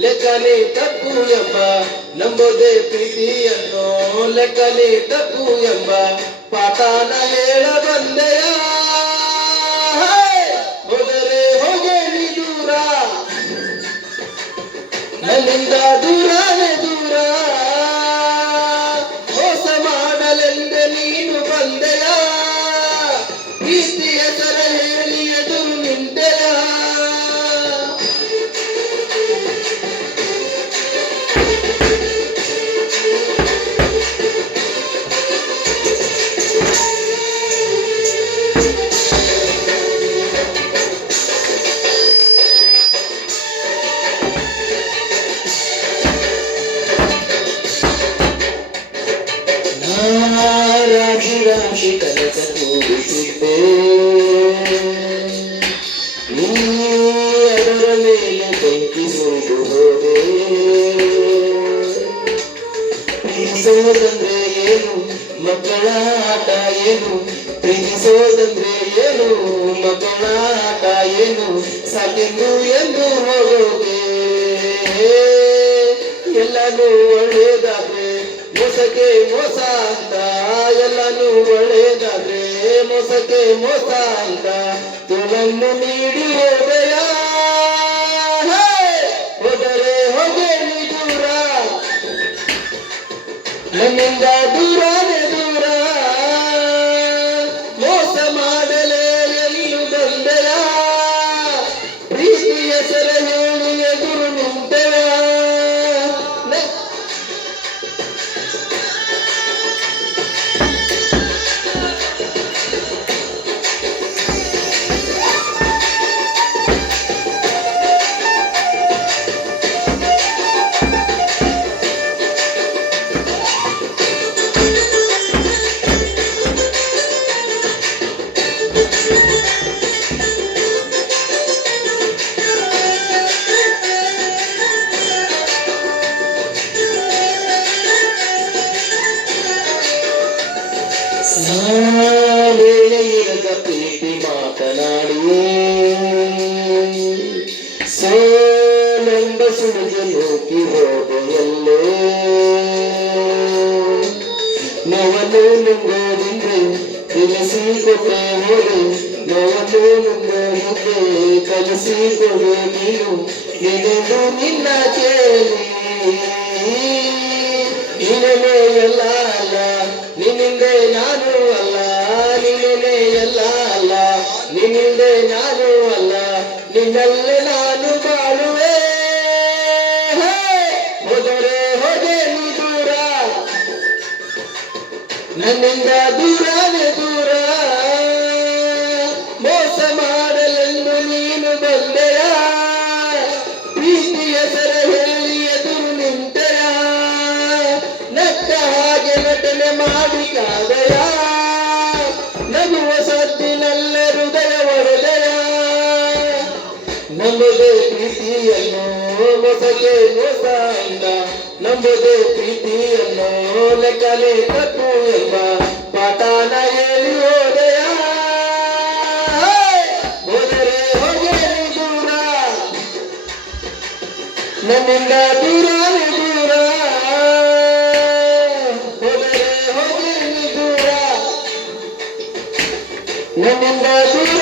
ಲೆಕ್ಕನೆ ತಪ್ಪು ಎಂಬ ನಂಬೋದೇ ಪ್ರೀತಿಯನ್ನು ಲೆಕ್ಕನೆ ತಪ್ಪು ಎಂಬ ಪಾಠನ ಹೇಳ ಬಂದೆಯ ಹೋದರೆ ಹೋಗೆ ನೀ ದೂರ ನನ್ನಿಂದ ದೂರನೇ ದೂರ ಮೋಸ ಮಾಡಲೆಂದೆ ನೀನು ಬಂದೆಯ ಪ್ರೀತಿ ಹೆಸರ ಹೇಳಿ ಎದುರು ನಿಂತೆಯ ರಾಶಿ ಕನಸ ತೋರಿಸಿದ್ದೆ ಅದರ ಮೇಲೆ ಬೆಂಕಿ ಸುರಿದು ಹೋದೆ ಪ್ರೀತಿಸೋದಂದ್ರೆ ಏನು ಮಕ್ಕಳ ಆಟ ಏನು ಪ್ರೀತಿಸೋದಂದ್ರೆ ಏನು ಮಕ್ಕಳ ಆಟ ಏನು ಸಾಕೆಂದು ಎಂದು ಹೋಗೋದೆ ಎಲ್ಲನೂ ಒಳ್ಳೆಯದಾದ್ರೆ ಮೋಸಕ್ಕೆ ಮೋಸ ಅಂತ ಎಲ್ಲನೂ ಒಳ್ಳೆಯದಾದ್ರೆ ಮೋಸಕ್ಕೆ ಮೋಸ ಅಂತ ತುಳನ್ನು ನೀಡಿ ಹೋದೆಯ ಹೋದರೆ ಹೋಗೆ ನೀ ದೂರ ನನ್ನಿಂದ ದೂರನೇ ದೂರ ಮೋಸ ಮಾಡಲೇ ಎಲ್ಲೂ ಬಂದೆಯ ಪ್ರೀತಿ ಹೆಸರ ಹೇಳಿ ಎದುರು ನಿಂತೆಯ ವೇಳೆಯಿರದ ಪ್ರೀತಿ ಮಾತನಾಡಿ ಸೋಲೆಂಬ ಸುಳಿಗೆ ನೂಕಿ ಹೋದೆಯಲ್ಲೇ ನೋವನ್ನು ನುಂಗೋದಿಂದ್ರೆ ತಿಳಿಸಿಕೊಟ್ಟೆ ಹೋದೆ ನೋವನ್ನು ನುಂಗೋದಿಂದ್ರೆ ಕಲಿಸಿಕೊಡು ನೀನು ಇದೆಂದು ನಿನ್ನ ಕೇಳಿ ನೀನೇ ಎಲ್ಲ ಅಲ್ಲ ನಿನ್ನಿಂದೆ ನಾನು ಅಲ್ಲ ನೀನೇ ಎಲ್ಲ ಅಲ್ಲ ನಿನ್ನಿಂದೆ ನಾನು ಅಲ್ಲ ನಿನ್ನಲ್ಲೇ ನಾನು ಬಾಳುವೆ ಹೋದರೆ ಹೋದೆ ನೀ ದೂರ ನನ್ನಿಂದ ದೂರನೇ ದೂರ ಮೋಸ ಮಾಡಲೆಂದು ನೀನು ಬಂದೆಯ ಪ್ರೀತಿ ಹೆಸರ ಹೇಳಿ ಎದುರು ನಿಂತೆಯ ನಕ್ಕ ಹಾಗೆ ನಟನೆ ಮಾಡಿ ಕಾದೆಯ ನಗುವ ಸದ್ದಿನಲ್ಲೇ ಹೃದಯ ಒಡೆದೆಯ ನಂಬುದೇ ಪ್ರೀತಿಯನ್ನು ಮೋಸಕ್ಕೆ ಮೋಸ ಅಂದ ನಂಬುದೇ ಪ್ರೀತಿಯನ್ನು ಲೆಕ್ಕಲೆ ತಪ್ಪು ಎಂಬ ಪಾಠನ ಹೇಳಿ ಹೋದೆಯ ಹೋದರೆ ಹೋಗೆ ನೀ ದೂರ ನನ್ನಿಂದ ದೂರನೇ ದೂರ ಹೋದರೆ ಹೋಗೆ ನೀ ದೂರ ನನ್ನಿಂದ ದೂರ